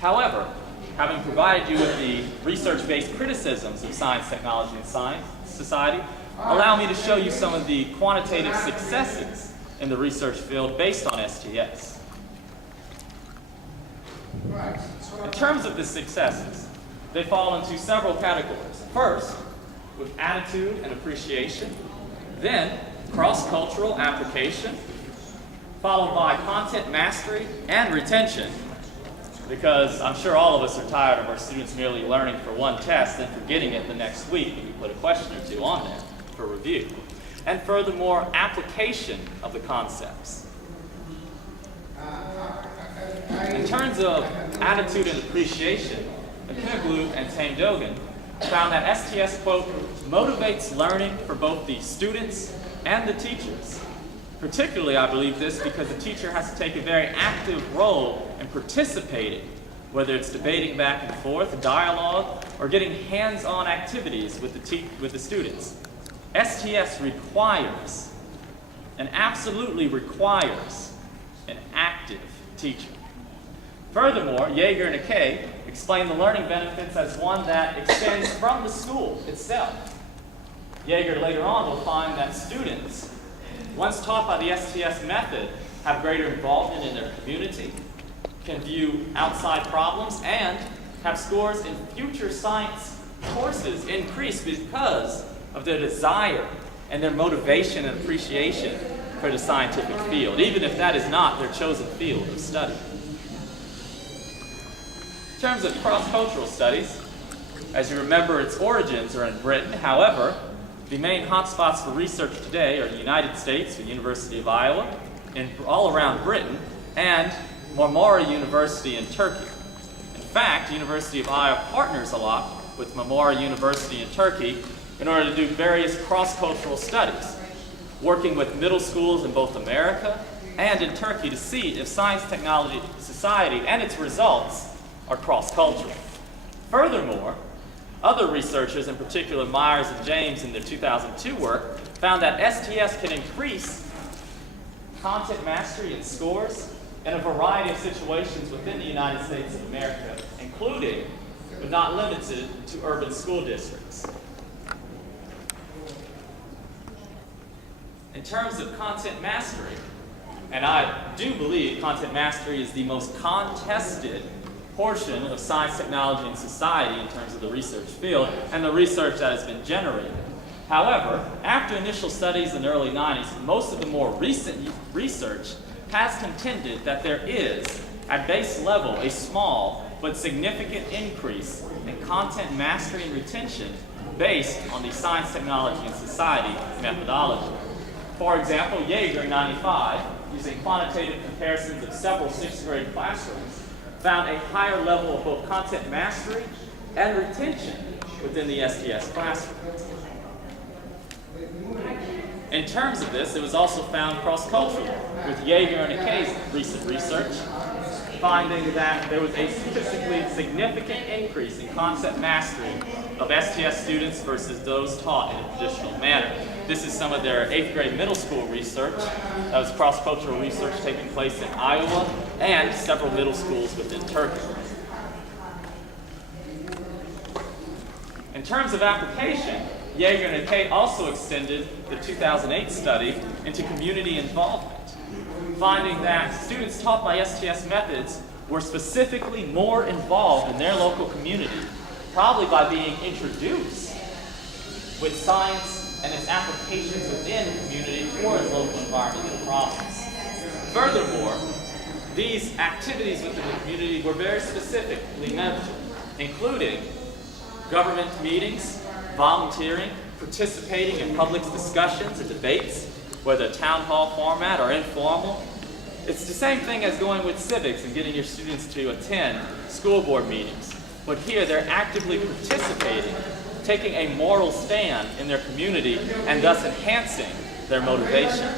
However, having provided you with the research-based criticisms of science, technology, and science society, allow me to show you some of the quantitative successes in the research field based on STS. In terms of the successes, they fall into several categories. First, with attitude and appreciation, then cross-cultural application, followed by content mastery and retention, because I'm sure all of us are tired of our students merely learning for one test and forgetting it the next week when we put a question or two on there for review. And furthermore, application of the concepts. In terms of attitude and appreciation, Pinaglu and Tame-Dogan found that STS, quote, motivates learning for both the students and the teachers. Particularly, I believe this because the teacher has to take a very active role in participating, whether it's debating back and forth, dialogue, or getting hands-on activities with the students. STS requires, and absolutely requires, an active teacher. Furthermore, Yeager and Akay explain the learning benefits as one that extends from the school itself. Yeager later on will find that students, once taught by the STS method, have greater involvement in their community, can view outside problems, and have scores in future science courses increase because of their desire and their motivation and appreciation for the scientific field, even if that is not their chosen field of study. In terms of cross-cultural studies, as you remember, its origins are in Britain. However, the main hotspots for research today are the United States, the University of Iowa, and all around Britain, and Marmara University in Turkey. In fact, the University of Iowa partners a lot with Marmara University in Turkey in order to do various cross-cultural studies, working with middle schools in both America and in Turkey to see if science, technology, society, and its results are cross-cultural. Furthermore, other researchers, in particular Myers and James in their 2002 work, found that STS can increase content mastery and scores in a variety of situations within the United States of America, including, but not limited to, urban school districts. In terms of content mastery, and I do believe content mastery is the most contested portion of science, technology, and society in terms of the research field and the research that has been generated. However, after initial studies in the early 90s, most of the more recent research has contended that there is, at base level, a small but significant increase in content mastery and retention based on the science, technology, and society methodology. For example, Yeager in '95, using quantitative comparisons of several sixth grade classrooms, found a higher level of both content mastery and retention within the STS classroom. In terms of this, it was also found cross-culturally, with Yeager and Akay's recent research, finding that there was a statistically significant increase in concept mastery of STS students versus those taught in a traditional manner. This is some of their 8th grade middle school research. That was cross-cultural research taking place in Iowa and several middle schools within Turkey. In terms of application, Yeager and Akay also extended the 2008 study into community involvement, finding that students taught by STS methods were specifically more involved in their local community, probably by being introduced with science and its applications within the community towards local environmental problems. Furthermore, these activities within the community were very specifically mentioned, including government meetings, volunteering, participating in public discussions and debates, whether town hall format or informal. It's the same thing as going with civics and getting your students to attend school board meetings. But here they're actively participating, taking a moral stand in their community and thus enhancing their motivation.